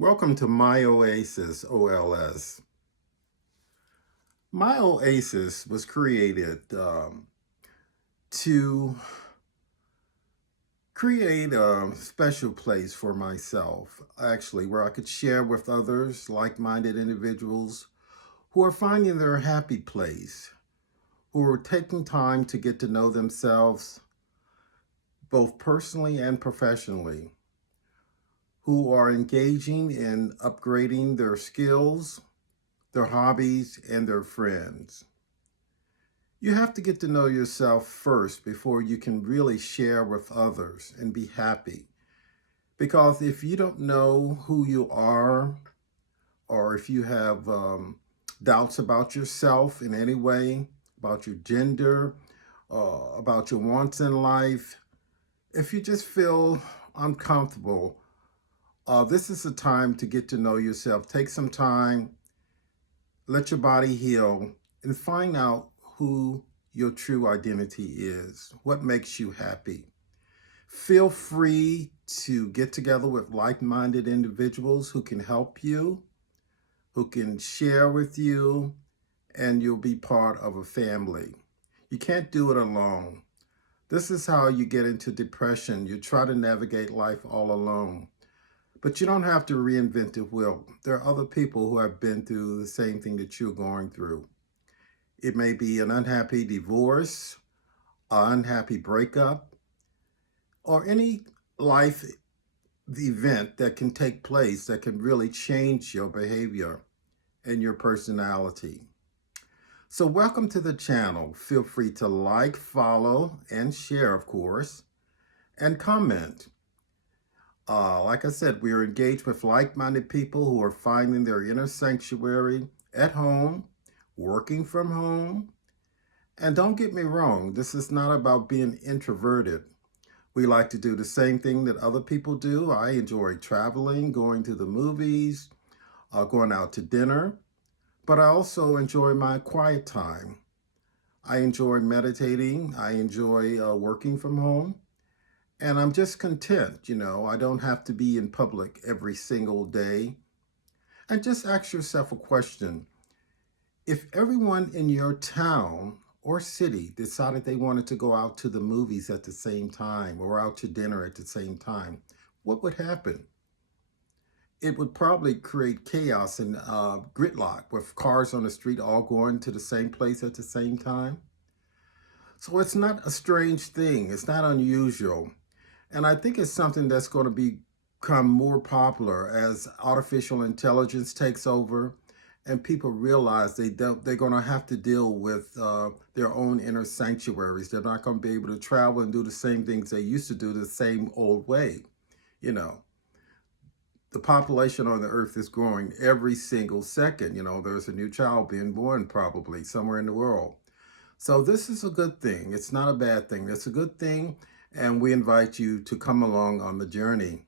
Welcome to My Oasis OLS. My Oasis was created to create a special place for myself, actually, where I could share with others, like minded individuals who are finding their happy place, who are taking time to get to know themselves, both personally and professionally, who are engaging in upgrading their skills, their hobbies, and their friends. You have to get to know yourself first before you can really share with others and be happy. Because if you don't know who you are, or if you have doubts about yourself in any way, about your gender, about your wants in life, if you just feel uncomfortable, this is the time to get to know yourself. Take some time, let your body heal, and find out who your true identity is, what makes you happy. Feel free to get together with like minded individuals who can help you, who can share with you, and you'll be part of a family. You can't do it alone. This is how you get into depression. You try to navigate life all alone. But you don't have to reinvent the wheel. There are other people who have been through the same thing that you're going through. It may be an unhappy divorce, an unhappy breakup, or any life event that can take place that can really change your behavior and your personality. So, welcome to the channel. Feel free to like, follow, and share, of course, and comment. Like I said, we are engaged with like minded people who are finding their inner sanctuary at home, working from home. And don't get me wrong, this is not about being introverted. We like to do the same thing that other people do. I enjoy traveling, going to the movies, going out to dinner, but I also enjoy my quiet time. I enjoy meditating. I enjoy working from home. And I'm just content, I don't have to be in public every single day. And just ask yourself a question. If everyone in your town or city decided they wanted to go out to the movies at the same time or out to dinner at the same time, what would happen? It would probably create chaos and gridlock with cars on the street all going to the same place at the same time. So it's not a strange thing. It's not unusual. And I think it's something that's going to become more popular as artificial intelligence takes over and people realize they're going to have to deal with their own inner sanctuaries. They're not going to be able to travel and do the same things they used to do the same old way. You know, the population on the earth is growing every single second. There's a new child being born probably somewhere in the world. So this is a good thing. It's not a bad thing. It's a good thing. And we invite you to come along on the journey.